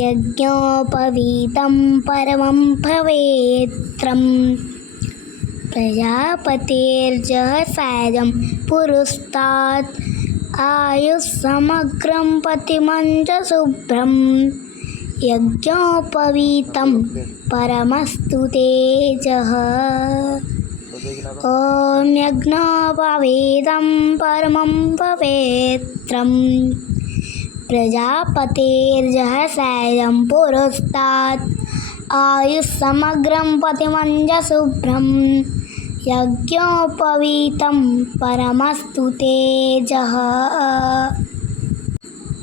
यज्ञोपवीतं परमं पवित्रं प्रजापतेर्जहसायं पुरस्तात् आयुस्समग्रं पतिमञ्च शुभ्रं यज्ञोपवीतं परमस्तु तेजः। ॐ यज्ञोपवीतं परमं पवित्रं प्रजापतेर्जहसायं पुरस्तात् आयुस्समग्रं पतिमञ्च शुभ्रं यज्ञोपवीतं परमस्तु तेजः।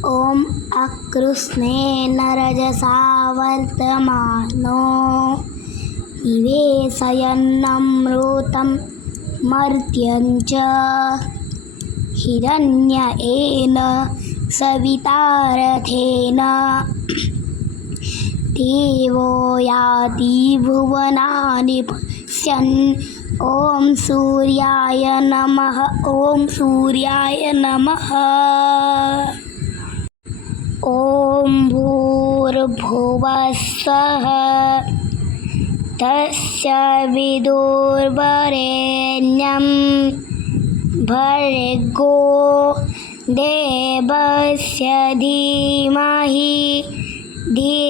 ॐ अकृष्णेन रजसा वर्तमानो निवेशयन्नमृतं मर्त्यं च हिरण्येन सवितारथेन देवो याति भुवनानि पश्यन्। ॐ सूर्याय नमः। ॐ सूर्याय नमः। ॐ भूर्भुवः स्वः तस्य विदुर्वरेण्यं भर्गो देवस्य धीमहि धियो